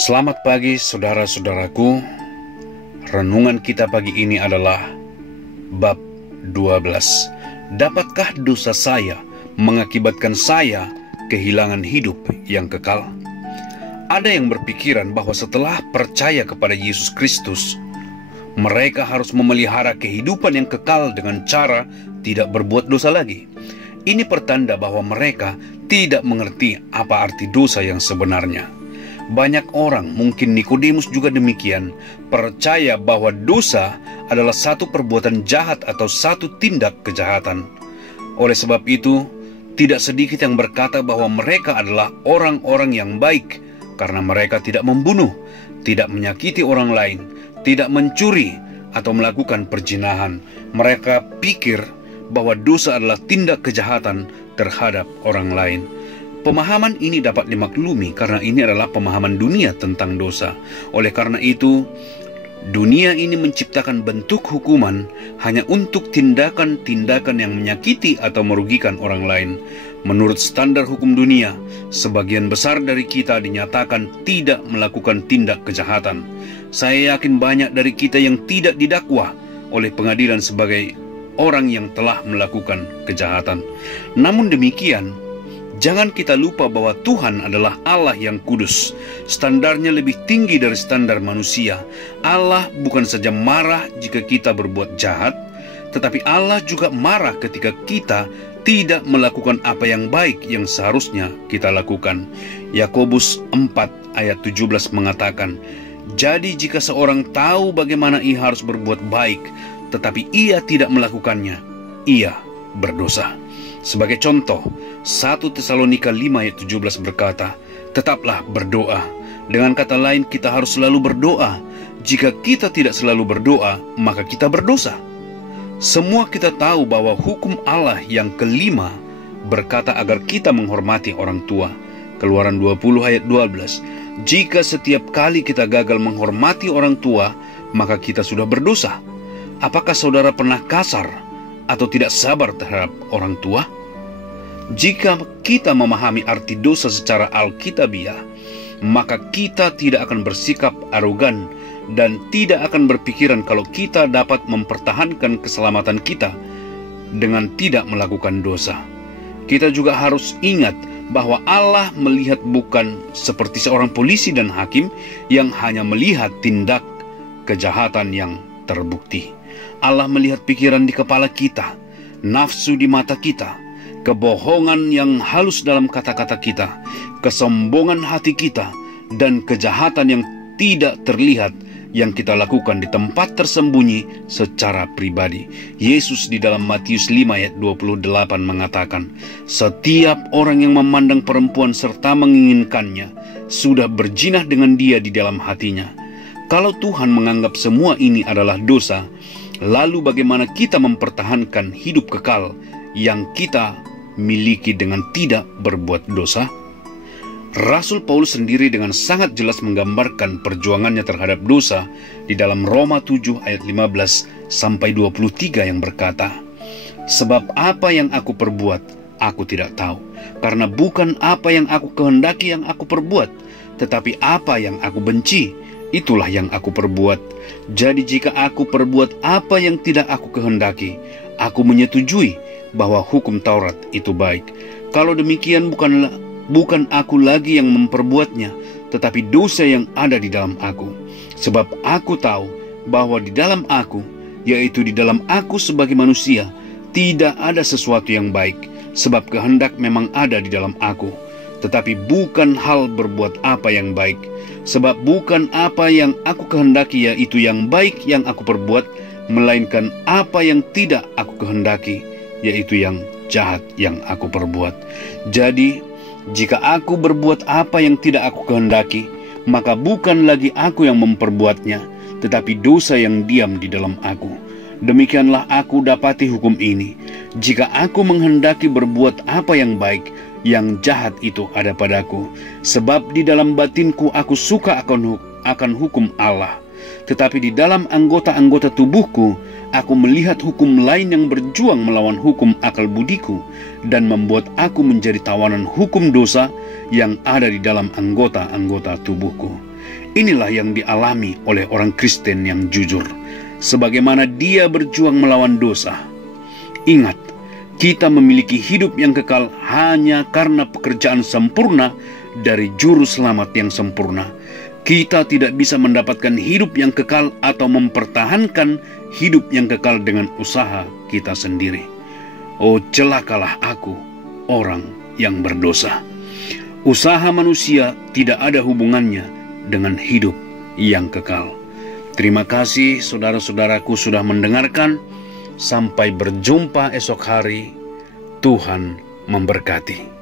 Selamat pagi saudara-saudaraku. Renungan kita pagi ini adalah bab 12. Dapatkah dosa saya mengakibatkan saya kehilangan hidup yang kekal? Ada yang berpikiran bahwa setelah percaya kepada Yesus Kristus, mereka harus memelihara kehidupan yang kekal dengan cara tidak berbuat dosa lagi. Ini pertanda bahwa mereka tidak mengerti apa arti dosa yang sebenarnya. Banyak orang, mungkin Nikodemus juga demikian, percaya bahwa dosa adalah satu perbuatan jahat atau satu tindak kejahatan. Oleh sebab itu, tidak sedikit yang berkata bahwa mereka adalah orang-orang yang baik karena mereka tidak membunuh, tidak menyakiti orang lain, tidak mencuri, atau melakukan perzinahan. Mereka pikir bahwa dosa adalah tindak kejahatan terhadap orang lain. Pemahaman ini dapat dimaklumi karena ini adalah pemahaman dunia tentang dosa. Oleh karena itu, dunia ini menciptakan bentuk hukuman hanya untuk tindakan-tindakan yang menyakiti atau merugikan orang lain. Menurut standar hukum dunia, sebagian besar dari kita dinyatakan tidak melakukan tindak kejahatan. Saya yakin banyak dari kita yang tidak didakwa oleh pengadilan sebagai orang yang telah melakukan kejahatan. Namun demikian, jangan kita lupa bahwa Tuhan adalah Allah yang kudus. Standarnya lebih tinggi dari standar manusia. Allah bukan saja marah jika kita berbuat jahat, tetapi Allah juga marah ketika kita tidak melakukan apa yang baik yang seharusnya kita lakukan. Yakobus 4 ayat 17 mengatakan, "Jadi jika seorang tahu bagaimana ia harus berbuat baik, tetapi ia tidak melakukannya, ia berdosa." Sebagai contoh, 1 Tesalonika 5 ayat 17 berkata, "Tetaplah berdoa." Dengan kata lain, kita harus selalu berdoa. Jika kita tidak selalu berdoa, maka kita berdosa. Semua kita tahu bahwa hukum Allah yang kelima berkata agar kita menghormati orang tua. Keluaran 20 ayat 12. Jika setiap kali kita gagal menghormati orang tua, maka kita sudah berdosa. Apakah saudara pernah kasar atau tidak sabar terhadap orang tua? Jika kita memahami arti dosa secara alkitabiah, maka kita tidak akan bersikap arogan dan tidak akan berpikiran kalau kita dapat mempertahankan keselamatan kita dengan tidak melakukan dosa. Kita juga harus ingat bahwa Allah melihat bukan seperti seorang polisi dan hakim yang hanya melihat tindak kejahatan yang terbukti. Allah melihat pikiran di kepala kita, nafsu di mata kita, kebohongan yang halus dalam kata-kata kita, kesombongan hati kita, dan kejahatan yang tidak terlihat yang kita lakukan di tempat tersembunyi secara pribadi. Yesus di dalam Matius 5 ayat 28 mengatakan, "Setiap orang yang memandang perempuan serta menginginkannya sudah berzina dengan dia di dalam hatinya." Kalau Tuhan menganggap semua ini adalah dosa, lalu bagaimana kita mempertahankan hidup kekal yang kita miliki dengan tidak berbuat dosa? Rasul Paulus sendiri dengan sangat jelas menggambarkan perjuangannya terhadap dosa di dalam Roma 7 ayat 15 sampai 23 yang berkata, "Sebab apa yang aku perbuat, aku tidak tahu. Karena bukan apa yang aku kehendaki yang aku perbuat, tetapi apa yang aku benci, itulah yang aku perbuat. Jadi jika aku perbuat apa yang tidak aku kehendaki, aku menyetujui bahwa hukum Taurat itu baik. Kalau demikian bukan aku lagi yang memperbuatnya, tetapi dosa yang ada di dalam aku. Sebab aku tahu bahwa di dalam aku, yaitu di dalam aku sebagai manusia, tidak ada sesuatu yang baik. Sebab kehendak memang ada di dalam aku, tetapi bukan hal berbuat apa yang baik. Sebab bukan apa yang aku kehendaki yaitu yang baik yang aku perbuat, melainkan apa yang tidak aku kehendaki, yaitu yang jahat yang aku perbuat. Jadi, jika aku berbuat apa yang tidak aku kehendaki, maka bukan lagi aku yang memperbuatnya, tetapi dosa yang diam di dalam aku. Demikianlah aku dapati hukum ini. Jika aku menghendaki berbuat apa yang baik, yang jahat itu ada padaku. Sebab di dalam batinku aku suka akan hukum Allah. Tetapi di dalam anggota-anggota tubuhku, aku melihat hukum lain yang berjuang melawan hukum akal budiku, dan membuat aku menjadi tawanan hukum dosa yang ada di dalam anggota-anggota tubuhku. Inilah yang dialami oleh orang Kristen yang jujur, sebagaimana dia berjuang melawan dosa. Ingat, kita memiliki hidup yang kekal hanya karena pekerjaan sempurna dari Juru Selamat yang sempurna. Kita tidak bisa mendapatkan hidup yang kekal atau mempertahankan hidup yang kekal dengan usaha kita sendiri. Oh, celakalah aku, orang yang berdosa. Usaha manusia tidak ada hubungannya dengan hidup yang kekal. Terima kasih saudara-saudaraku sudah mendengarkan. Sampai berjumpa esok hari. Tuhan memberkati.